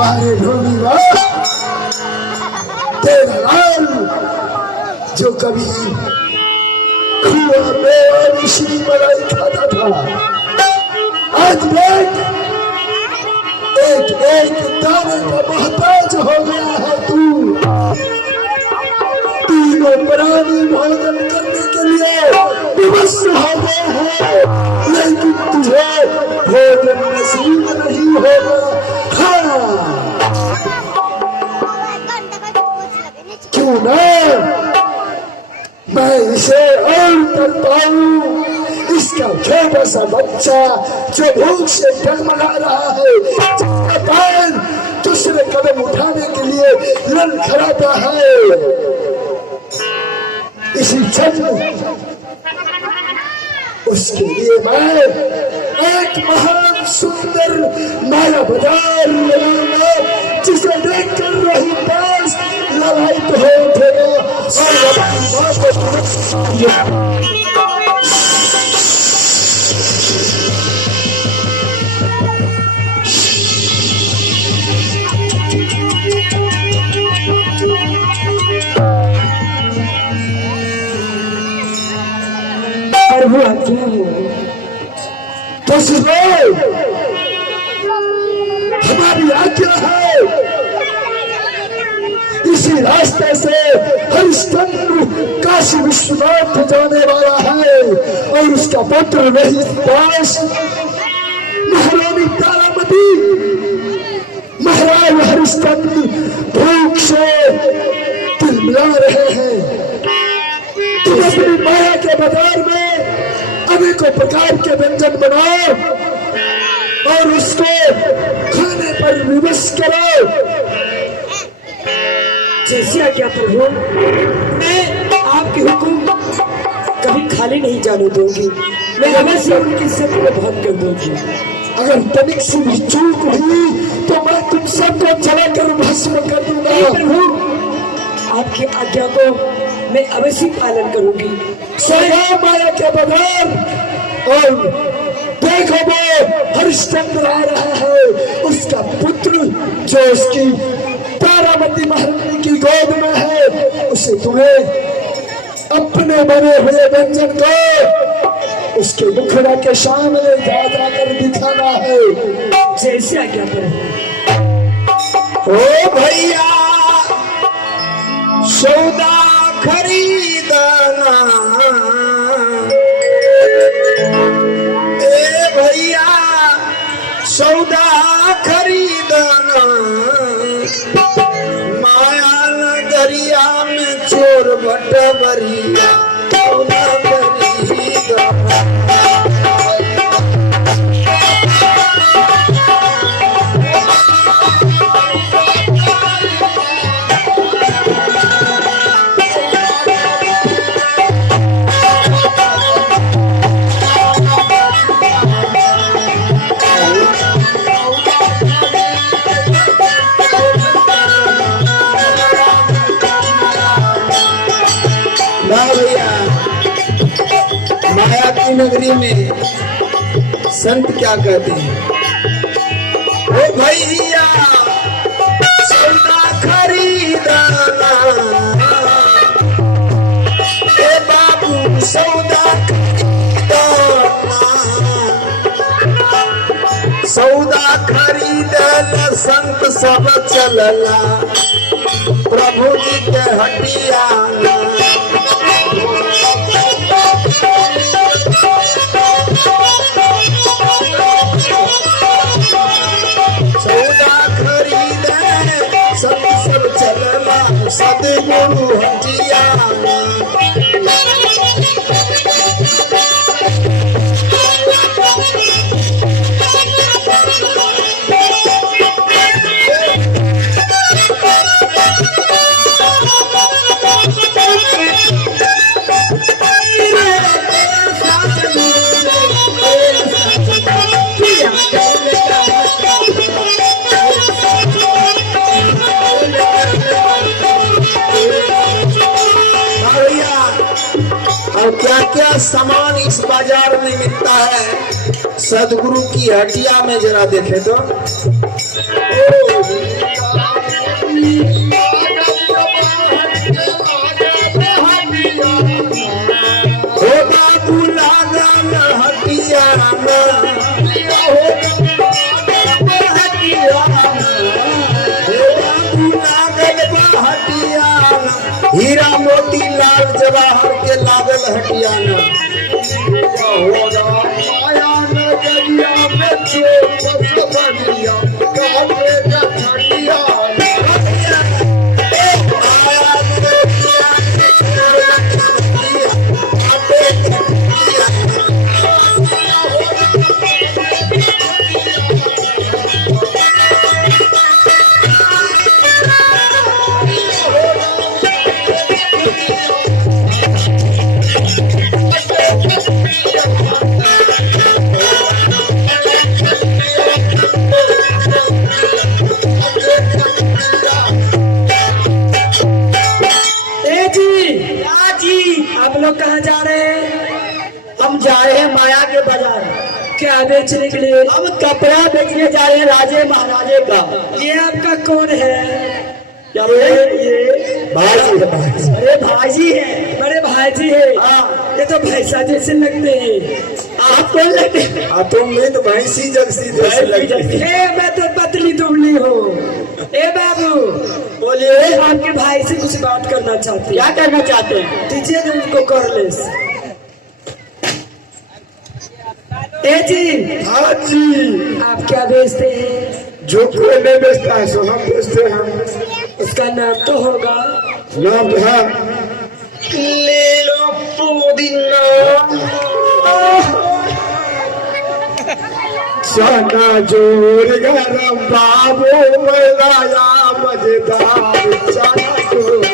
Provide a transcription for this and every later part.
वारे ढोली वाह तेरा लाल जो कभी खुआ में और मिश्री मलाई खाता था, आज देख एक एक दाने का मोहताज हो गया है तू। तीनों प्राणी भोजन करने के लिए विवश हो गए हैं, लेकिन तुझे भोजन नसीब नहीं होगा। हाँ क्यों ना मैं इसे और कर पाऊं। इसका छोटा सा बच्चा जो भूख से डगमगा रहा है, जिसका पैर दूसरे कदम उठाने के लिए लड़खड़ाता है, इसी क्षण उसके लिए मैं एक महान सुंदर माया बाजार लगाऊंगा, जिसे देखकर वही पास ललायित हो उठेगा और वो तो हमारी आज्ञा है, इसी रास्ते से हरिश्चंद्र काशी विश्वनाथ जाने वाला है और उसका पुत्र नहीं पास महारानी तारामती। महाराज हरिश्चंद्र भूख से तिलमिला रहे हैं। तुम अपनी माया के बाजार में अनेकों प्रकार के व्यंजन बनाओ और उसको खाने पर विवश करो। जैसे आज्ञा प्रभु, मैं आपके हुक्म कभी खाली नहीं जाने दूंगी। मैं अवश्य उनकी सत्य में बहुत कर दूंगी। अगर तनिक से भी चूक हुई तो मैं तुम सबको जलाकर भस्म कर दूंगा। प्रभु आपकी आज्ञा को मैं अवश्य पालन करूंगी। सोया माया के बगैर और देखो वो हरिश्चंद्र आ रहा है, उसका पुत्र जो उसकी तारामती महारानी की गोद में है, उसे तुम्हें अपने बने हुए व्यंजन को उसके मुखड़ा के सामने जा जाकर दिखाना है। जैसे आज्ञा प्रभु। ओ भैया सौदा खरीदना, ए भैया सौदा खरीदना, माया नगरिया में चोर बटवरिया सौदा खरीदना। माया की नगरी में संत क्या कहते हैं? ओ भैया सौदा खरीदना, ए बाबू सौदा खरीदना, सौदा खरीदल संत सब चलला प्रभु जी के हटिया। सौदा खरीदे सब चलना सदगुरु हटिया। क्या क्या सामान इस बाजार में मिलता है सदगुरु की हटिया में, जरा देखे तो। हटिया ना हो रहा माया नजरिया में जो बसवरिया काटे गठरिया आप लोग कहाँ जा रहे हैं? हम जा रहे हैं माया के बाजार। क्या बेचने के लिए? हम कपड़ा बेचने जा रहे हैं राजे महाराजे का। ये आपका कौन है? क्या ये भाई है। अरे भाईजी है, बड़े भाईजी है। हाँ, ये तो भैंसा जैसे लगते हैं। आप कौन लगते हैं? तुम भी तो भैंसी जगसी जैसे लगती है। मैं तो पतली दुबली हूँ। ए बाबू बोलिए, आपके भाई से कुछ बात करना चाहते हैं। क्या करना चाहते हैं? दीजिए ना उनको कर ले। ए जी। हाँ जी। आप क्या बेचते हैं? जो कोई नहीं बेचता है सो हम बेचते हैं। उसका नाम तो होगा। नाम है ले लो पुदीना चना जोर गरम बाबू लाया मजेदार चना जोर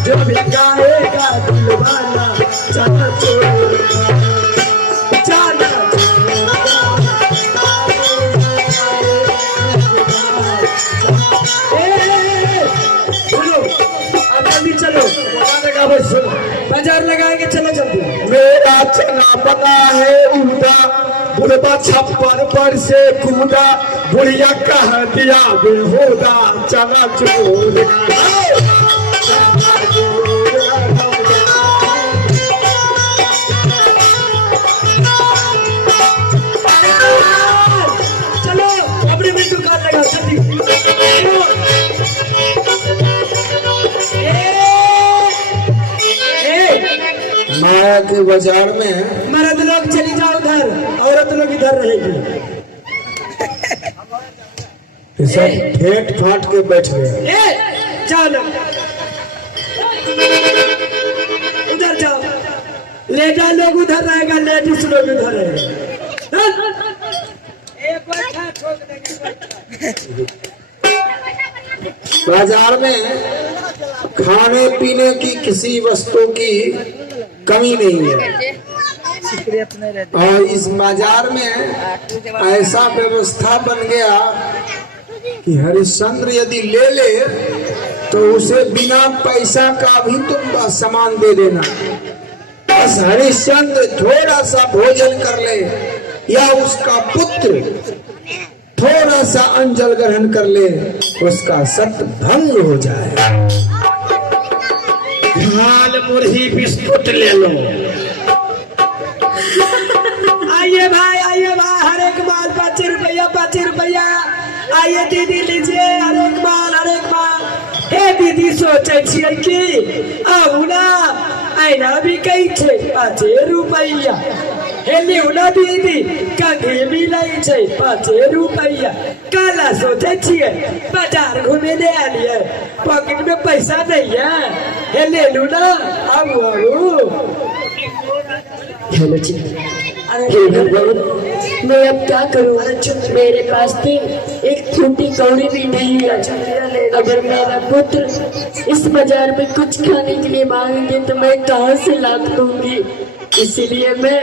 जो भी गाएगा दिलवाना चना चोर चना चलो बाजार लगाएंगे। चलो जल्दी। मेरा चना बना है उड़ा बुढ़वा छप्पर पर से कूदा बुढ़िया कह दिया बेहोदा चना चोर माया के बाजार में मर्द लोग चली जाओ उधर, औरत लोग इधर रहेगी। सब फेंट फाट के बैठ गए। चलो उधर जाओ। लेडा लोग उधर रहेगा, लेडीज लोग उधर रहेगा। बाजार में खाने पीने की किसी वस्तु की कमी नहीं है और इस बाजार में ऐसा व्यवस्था बन गया कि हरिश्चंद्र यदि ले ले तो उसे बिना पैसा का भी तुम सामान दे देना। बस हरिश्चंद्र थोड़ा सा भोजन कर ले या उसका पुत्र थोड़ा सा अंजल ग्रहण कर ले, उसका सत्य भंग हो जाए। हाल मुरही बिस्कुट ले लो। आइए भाई, आइए भाई, हर एक माल 5 रुपया 5 रुपया। आइए दीदी लीजिए, हर एक माल। हे दीदी सोचे छियै कि आउ ना आईना भी कई छे 5 रुपया। हे लिउना दीदी कंघी मिलै छै 5 रुपया। काला सोचे छियै बाजार घूमे ले आलिए, पॉकेट में पैसा नहीं है। हे ले लू ना, आऊ आऊ। हेलो जी, मैं अब क्या करूं? मेरे पास तो एक छोटी कौड़ी भी नहीं है। अगर मेरा पुत्र इस बाजार में कुछ खाने के लिए मांगेंगे तो मैं कहां से ला दूंगी? इसीलिए मैं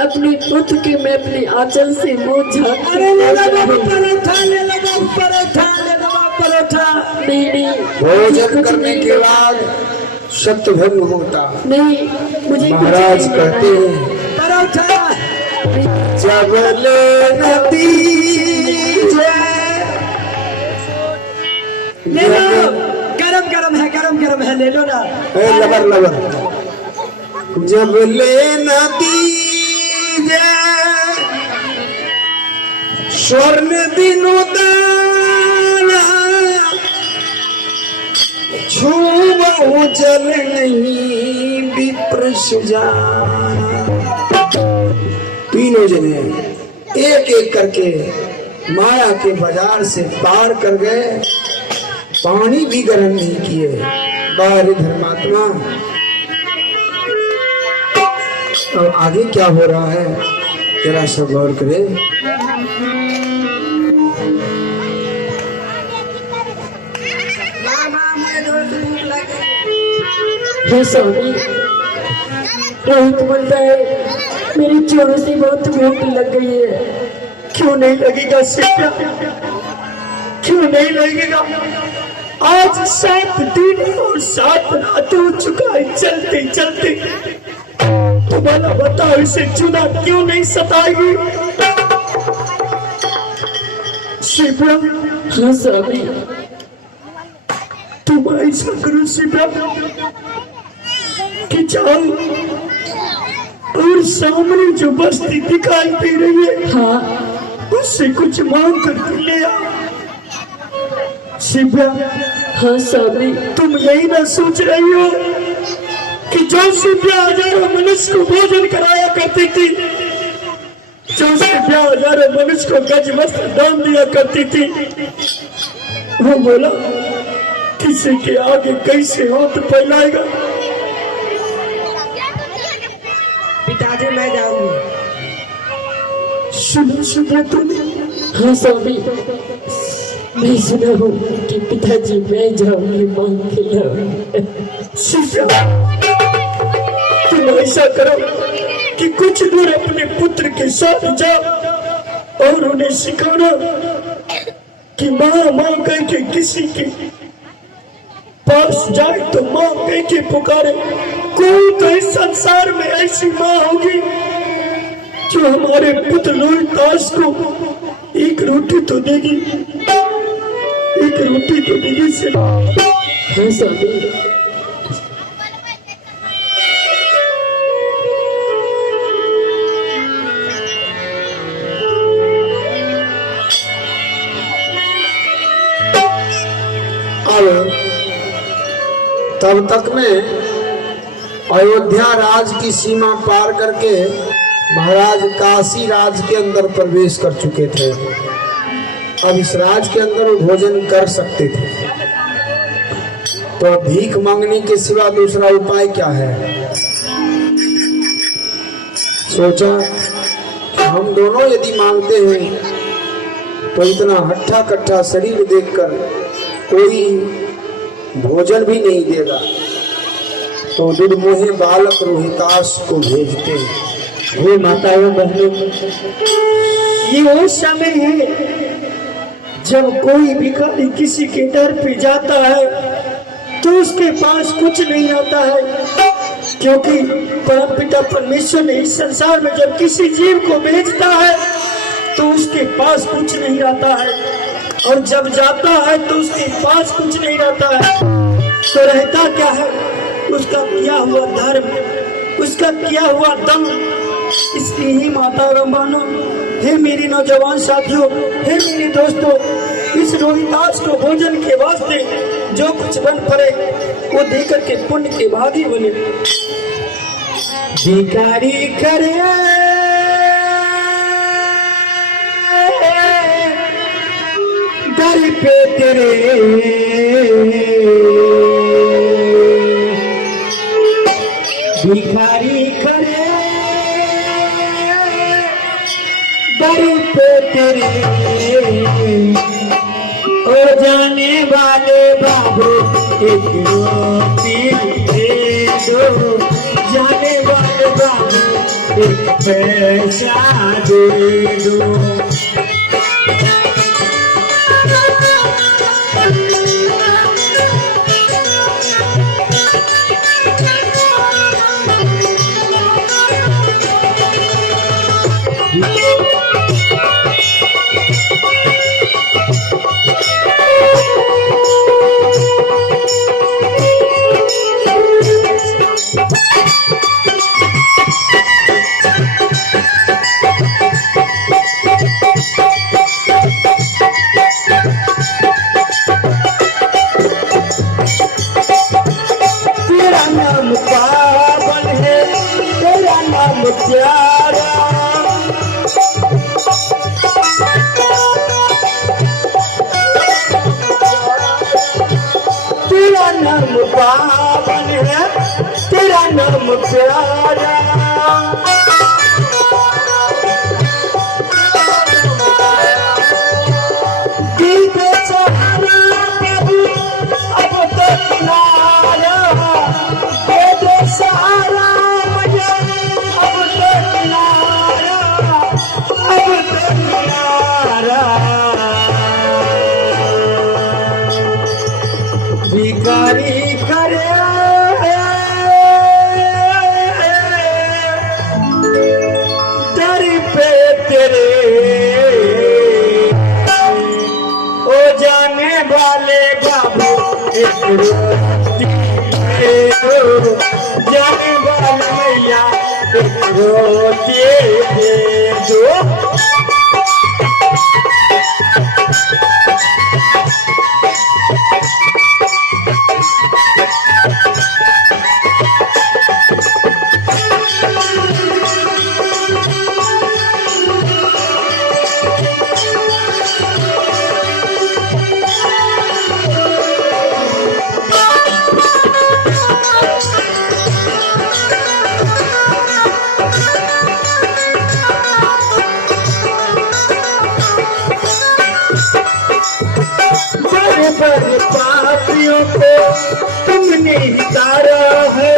अपने पुत्र के मैं अपने आंचल से मुंह झाँक के अरे ले लो देखता बाबू हूँ। परोठा, ले लो बाबू परोठा, ले लो बाबू परोठा। नहीं भोजन कुछ करने नहीं के बाद शतभंग होता। नहीं, मुझे कुछ महाराज नहीं कहते लेना हैं परोठा जब ले नतीजे ले लो, गरम गरम है, गरम गरम है, ले लो ना। लबर लबर जब ले नतीजे स्वर्ण विनोदाना छूबहु जल नहीं विप्र सुजाना। तीनों जने एक एक करके माया के बाजार से पार कर गए, पानी भी ग्रहण नहीं किए। बाहरी धर्मात्मा, और आगे क्या हो रहा है जरा सा गौर करे। हे स्वामी, रोहित बोलता है मेरी चोरों से बहुत भूख लग गई है। क्यों नहीं लगेगा शिष्या, क्यों नहीं लगेगा? आज 7 दिन और 7 रात हो चुका है चलते चलते। तुम्हारा बताओ इसे चुना क्यों नहीं सताएगी? शिवरा, हाँ स्वामी, तुम ऐसा करो शिवरा कि जाओ और सामने जो बस्ती दिखाई दे रही है, हाँ उससे कुछ मांग कर ले आओ। शिवरा, हाँ स्वामी, तुम यही ना सोच रही हो कि जो शिवरा हजारों मनुष्य को भोजन कराया करती थी, जो शिवरा हजारों मनुष्य को गज वस्त्र दान दिया करती थी, वो बोला किसी के आगे कैसे हाथ फैलाएगा? पिताजी मैं जाऊंगी। सुनो सुनो तुम, हाँ स्वामी, मैं सुना हूँ कि पिताजी मैं जाऊंगी मांग खिलाऊंगी। शिवरा, तुम ऐसा करो कि कुछ दूर अपने पुत्र के साथ जाओ और उन्हें सिखाना कि माँ माँ कह के किसी के पास जाए तो माँ कह के पुकारे। कोई तो इस संसार में ऐसी माँ होगी जो हमारे पुत्र रोहितास को एक रोटी तो देगी, एक रोटी तो देगी से। हाँ स्वामी, तब तक में अयोध्या राज की सीमा पार करके महाराज काशी राज के अंदर प्रवेश कर चुके थे। अब इस राज के अंदर वो भोजन कर सकते थे, तो भीख मांगने के सिवा दूसरा उपाय क्या है? सोचा हम दोनों यदि मांगते हैं तो इतना हट्ठा कट्ठा शरीर देखकर कोई भोजन भी नहीं देगा, तो दुर्मोहे बालक रोहितास को भेजते। हे माताओं बहनों, ये वो समय है जब कोई भिखारी किसी के दर पे जाता है तो उसके पास कुछ नहीं आता है, क्योंकि परमपिता परमेश्वर ने इस संसार में जब किसी जीव को भेजता है तो उसके पास कुछ नहीं आता है, और जब जाता है तो उसके पास कुछ नहीं रहता है। तो रहता क्या है? उसका किया हुआ धर्म, उसका किया हुआ दम। इसलिए ही माता एवं बहनों, हे मेरी नौजवान साथियों, हे मेरे दोस्तों, इस रोहितास को भोजन के वास्ते जो कुछ बन पड़े वो देकर के पुण्य के भागी बने। भिखारी करे दर पे तेरे, भिखारी करे दर पे तेरे, ओ जाने वाले बाबू एक रोटी दे दो, जाने वाले बाबू एक पैसा दे दो। तेरा नाम पावन है, तेरा नाम प्यारा, तेरा नाम पावन है, तेरा नाम प्यारा। दिल पे सहारा प्रभु अब तो किनारा, दे दो सहारा मुझे अब तो किनारा, अब तो किनारा। भिखारी करे दर पे तेरे, ओ जाने वाले बाबू एक रोटी दे दो, जाने वाले मैया एक रोटी दे दो। बड़े बड़े पापियों को तुमने तारा है,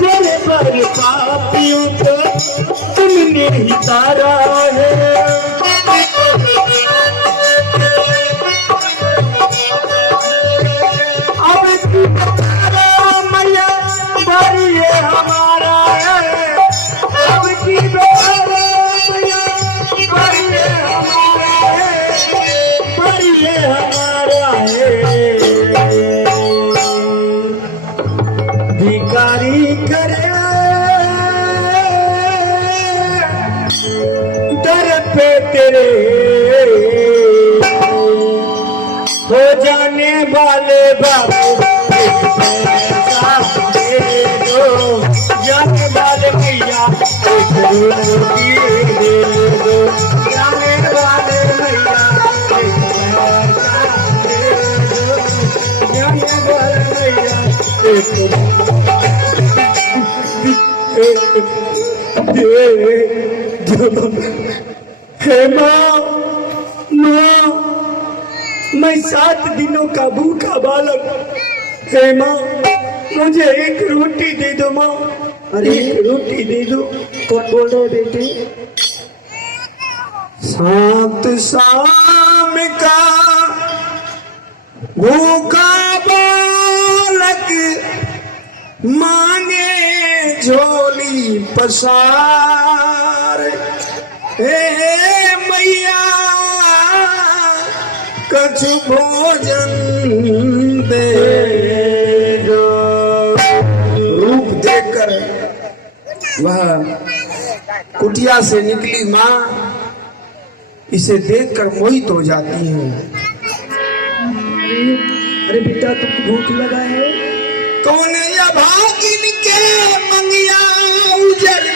बड़े बड़े पापियों को तुमने ही तारा है। अब तुम्हारा मैया बारी है हमारा है, अब की बारी मैया बारी है हमारा है, बारी है हमारा है। भिखारी करे दर पे तेरे, हो जाने वाले बाबू एक पैसा दे दो, जाने वाले भैया एक रोटी दे दो, जाने वाले भैया एक पैसा दे दो, जाने वाले भैया एक दे दो। हे माँ, माँ, मैं 7 दिनों का भूखा बालक, हे माँ मुझे एक रोटी दे दो माँ, अरे एक रोटी दे दो। कौन बोल रहे बेटे? 7 शाम का भूखा बालक मांगे झोली पसार, हे मैया कुछ भोजन दे दो। रूप देखकर वह कुटिया से निकली माँ इसे देखकर मोहित हो जाती है। अरे बेटा तुमको भूख लगा है? कौन या भागिन के मंगिया उजड़